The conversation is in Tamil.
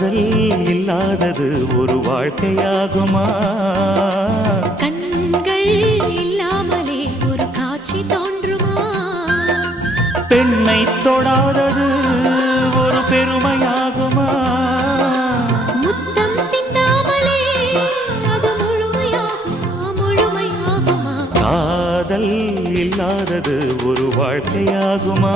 காதல் இல்லாதது ஒரு வாழ்க்கையாகுமா? கண்கள் இல்லாமலே ஒரு காட்சி தோன்றுமா? பெண்ணை தொடாதது ஒரு பெருமையாகுமா? முத்தம் சிந்தாமலே அது முழுமையாகுமா? முழுமையாகுமா? காதல் இல்லாதது ஒரு வாழ்க்கையாகுமா?